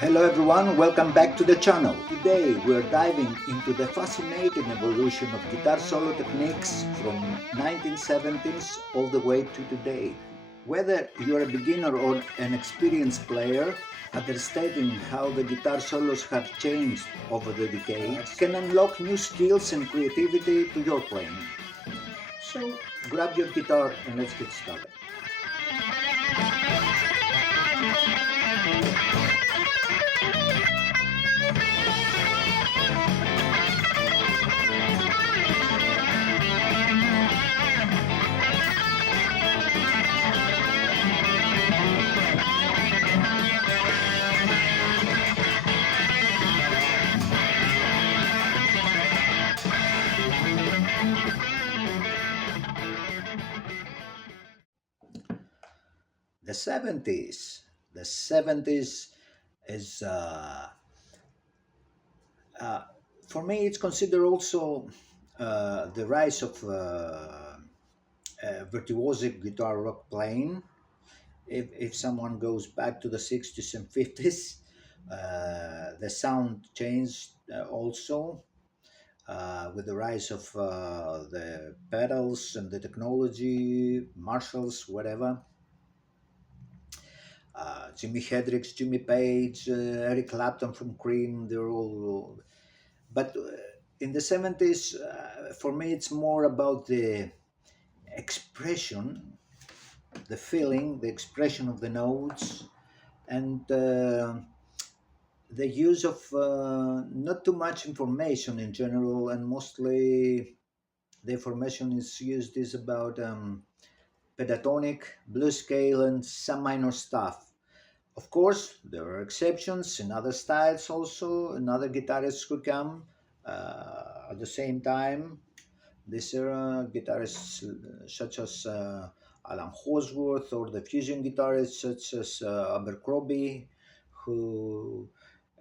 Hello everyone, welcome back to the channel. Today we're diving into the fascinating evolution of guitar solo techniques from 1970s all the way to today. Whether you're a beginner or an experienced player, understanding how the guitar solos have changed over the decades can unlock new skills and creativity to your playing. So grab your guitar and let's get started. The 70s. The 70s is, for me, it's considered also the rise of virtuosic guitar rock playing. If someone goes back to the 60s and 50s, the sound changed also with the rise of the pedals and the technology, Marshalls, whatever. Jimi Hendrix, Jimmy Page, Eric Clapton from Cream, they're all. But in the 70s, for me, it's more about the expression, the feeling, the expression of the notes, and the use of not too much information in general, and mostly the information is about pentatonic, blues scale, and some minor stuff. Of course, there are exceptions in other styles also, and other guitarists who come at the same time. These are guitarists such as Alan Holdsworth, or the fusion guitarists such as Abercrombie, who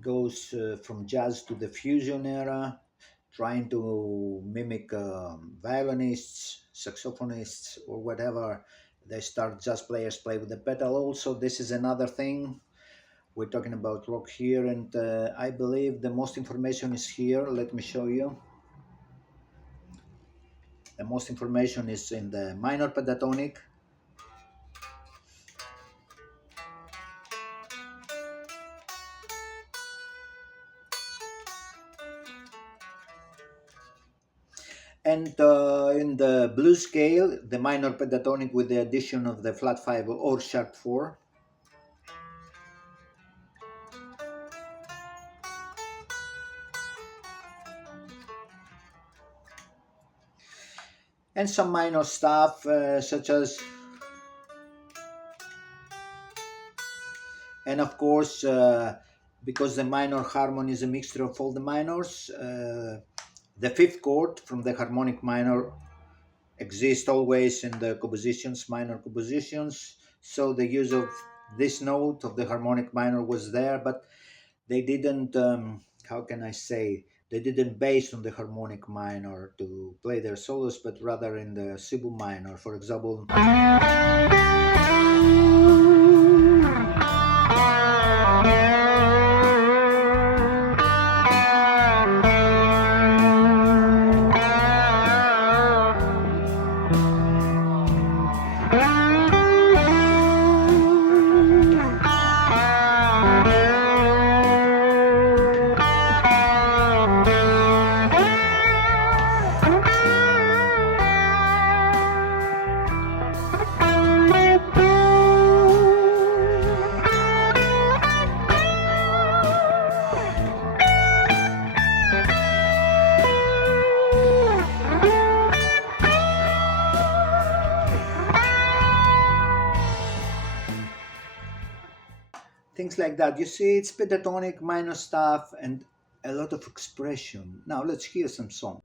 goes from jazz to the fusion era, trying to mimic violinists, saxophonists, or whatever. They start jazz players play with the pedal also. This is another thing. We're talking about rock here, and I believe the most information is here. Let me show you. The most information is in the minor pentatonic. And in the blues scale, the minor pentatonic with the addition of the flat 5 or sharp 4. And some minor stuff such as, and of course, because the minor harmony is a mixture of all the minors, the fifth chord from the harmonic minor exists always in the compositions, minor compositions. So the use of this note of the harmonic minor was there, but they didn't, how can I say, they didn't base on the harmonic minor to play their solos, but rather in the simple minor. For example, things like that. You see, it's pentatonic, minor stuff, and a lot of expression. Now let's hear some song.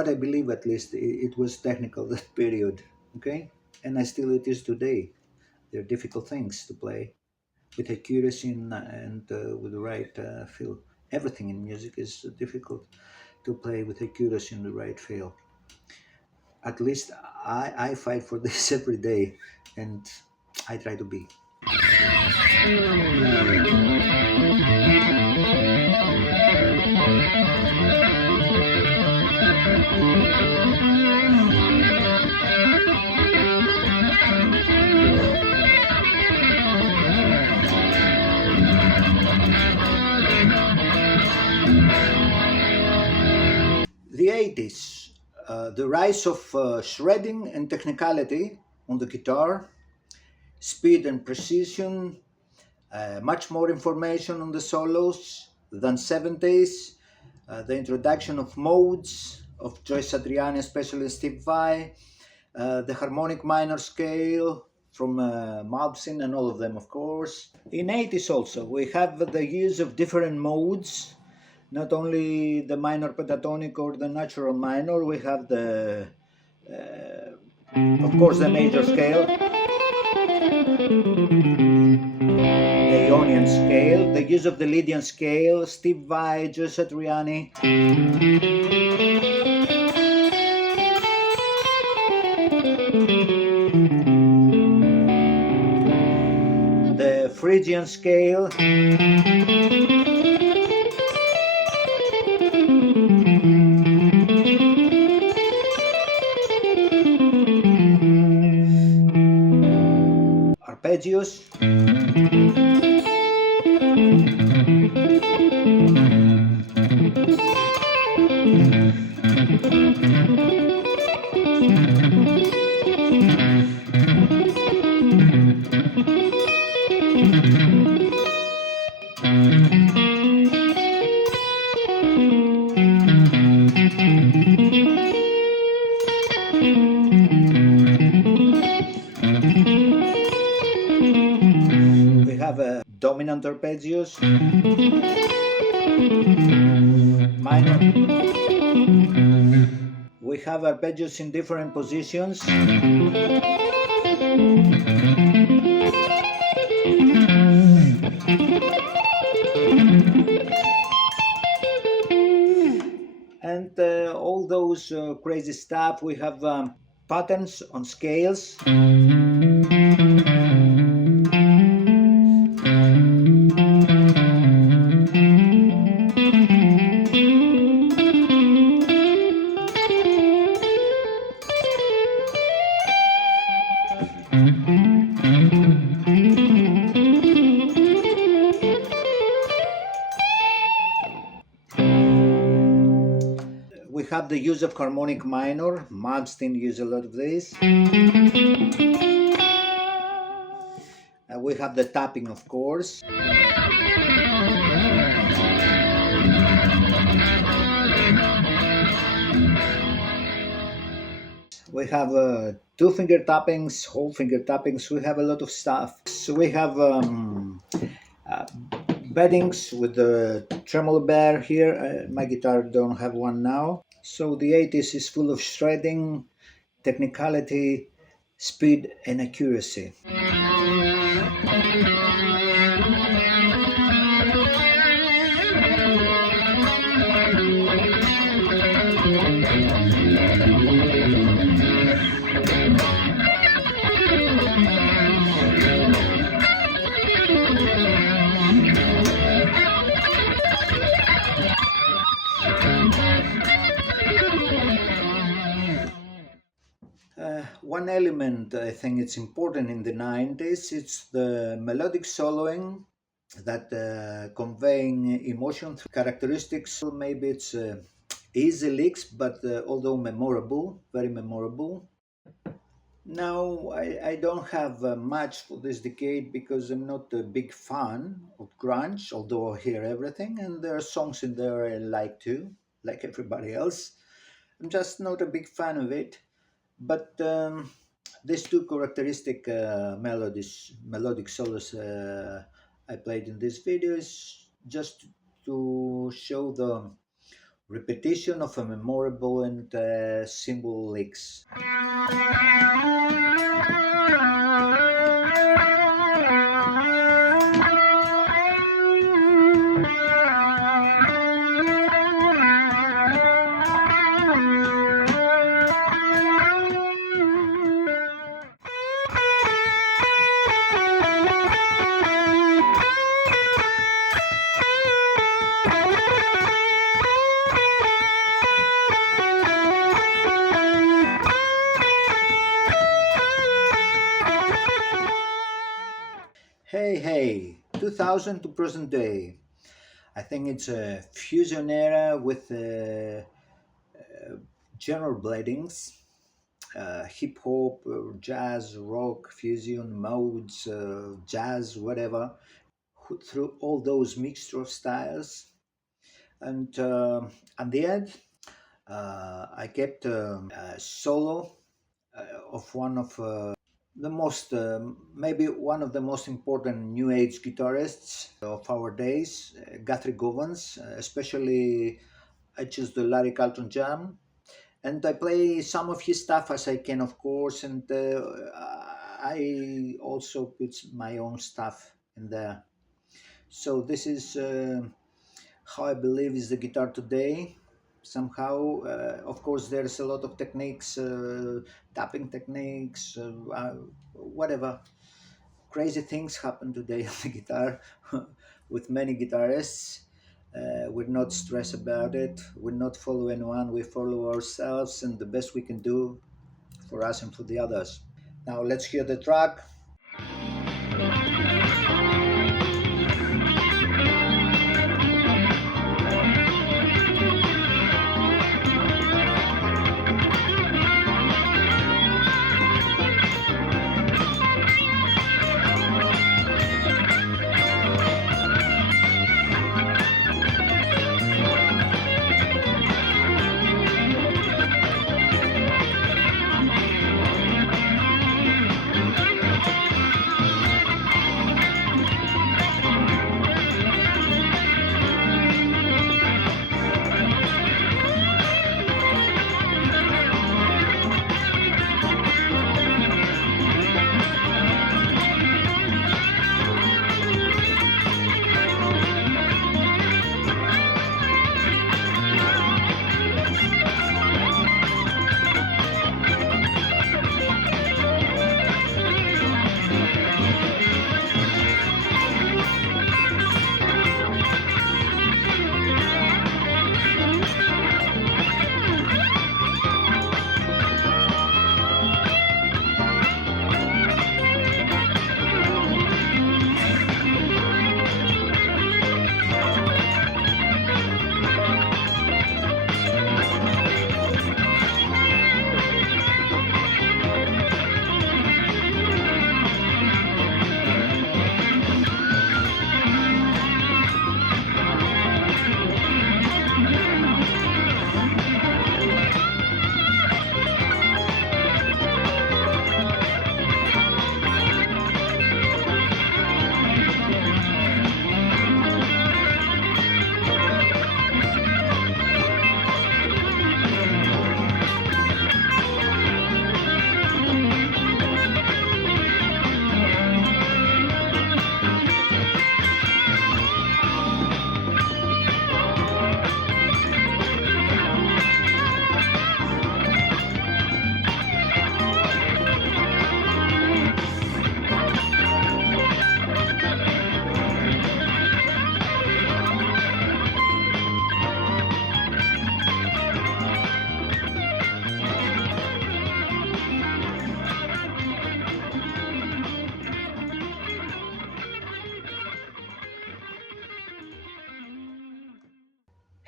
what I believe, at least, it was technical that period. Okay, and I still it is today. They're difficult things to play with accuracy and with the right feel. Everything in music is difficult to play with accuracy and the right feel. At least I fight for this every day, and I try to be. The 80s, the rise of shredding and technicality on the guitar, speed and precision, much more information on the solos than 70s, the introduction of modes of Joyce Satriani, especially Steve Vai, the harmonic minor scale from Malmsteen and all of them, of course. In 80s also, we have the use of different modes, not only the minor pentatonic or the natural minor, we have the, of course, the major scale, the Ionian scale, the use of the Lydian scale, Steve Vai, Joe Satriani. The Phrygian scale. Arpeggios. We have dominant arpeggios, minor. We have arpeggios in different positions. And all those crazy stuff. We have patterns on scales. We have the use of harmonic minor. Malmsteen used a lot of this. We have the tapping, of course. We have two finger tappings, whole finger tappings. We have a lot of stuff. So we have beddings with the tremolo bar here. My guitar don't have one now. So the 80s is full of shredding, technicality, speed, and accuracy. One element I think it's important in the 90s, it's the melodic soloing that conveying emotion characteristics. Maybe it's easy licks, but although memorable, very memorable. Now, I don't have much for this decade because I'm not a big fan of grunge, although I hear everything, and there are songs in there I like too, like everybody else. I'm just not a big fan of it. But these two characteristic melodic solos I played in this video is just to show the repetition of a memorable and simple licks. Hey, hey, 2000 to present day. I think it's a fusion era with genre blendings, hip hop, jazz, rock, fusion, modes, jazz, whatever, through all those mixture of styles. And at the end, I kept a solo of one of the most, maybe one of the most important new age guitarists of our days, Guthrie Govans, especially I choose the Larry Carlton Jam, and I play some of his stuff as I can, of course, and I also put my own stuff in there. So this is how I believe is the guitar today. Somehow, of course, there's a lot of techniques, tapping techniques, whatever crazy things happen today on the guitar with many guitarists. We're not stressed about it. We not follow anyone. We follow ourselves and the best we can do for us and for the others. Now let's hear the track.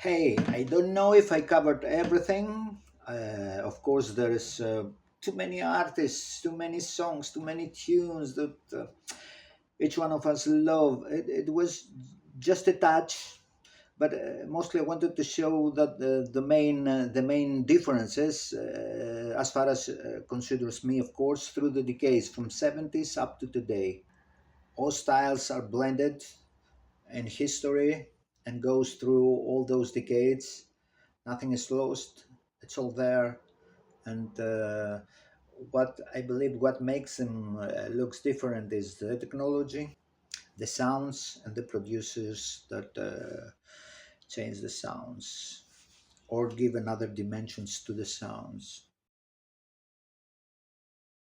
Hey, I don't know if I covered everything. Of course, there is too many artists, too many songs, too many tunes that each one of us love. It was just a touch, but mostly I wanted to show that the main differences, as far as considers me, of course, through the decades from 70s up to today. All styles are blended in history and goes through all those decades. Nothing is lost. It's all there. And what I believe what makes them looks different is the technology, the sounds, and the producers that change the sounds or give another dimensions to the sounds.